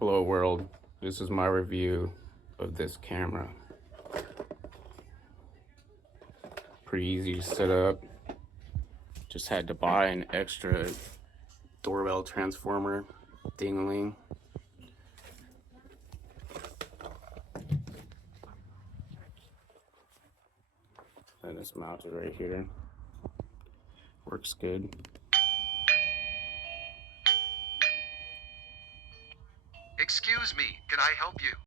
Hello world, this is my review of this camera. Pretty easy to set up. Just had to buy an extra doorbell transformer dingling. And it's mounted right here. Works good. Excuse me, can I help you?